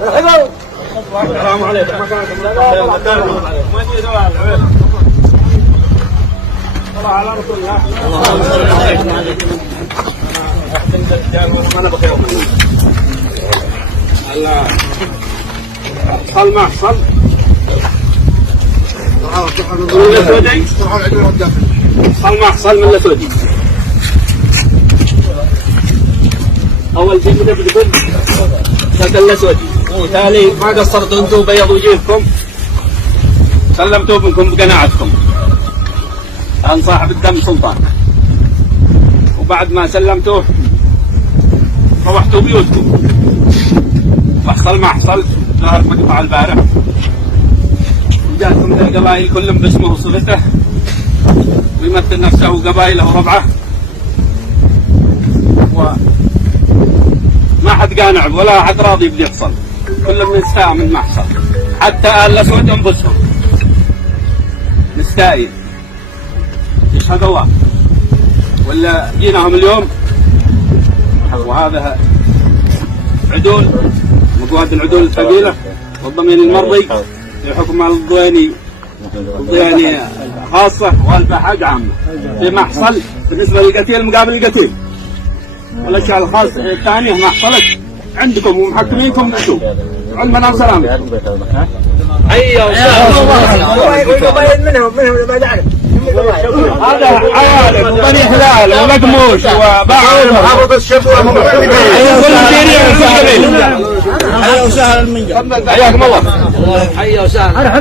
السلام عليكم. طلع على رسول الله. انا بخير. الله صل ما صل. صل ما صل من الاسودي. اول شيء بدأ بتقول سد الاسودي. وتالي ما قصرتوا انتم بيضوا وجيهكم. سلمتوا منكم بقناعتكم. عن صاحب الدم سلطان. وبعد ما سلمتوه روحتوا بيوتكم. وحصل ما حصل ظهر مقطع البارح. وجاتكم القبائل كلهم باسمه وصفته ويمثل نفسه وقبائله وربعه. وما حد قانع ولا حد راضي بدي يحصل. كلهم مستاء من ما حصل. حتى آل الأسود أنفسهم مستائين. يشهد الله. ولا جيناهم اليوم وهذا عدول مقواد العدول الثقيلة والضمين المرضي لحكم الضياني خاصة والبحاج عامة فيما حصل بالنسبة للقتيل مقابل القتيل والأشياء الخاصة الثانية ما حصلت عندكم ومحكمينكم انتم علما وسلامة. حيا هذا عوالم وبني حلال ومقموش وبعض محافظ الشبوة حيا وسهلا المنجا. حياكم الله. حيا وسهلا.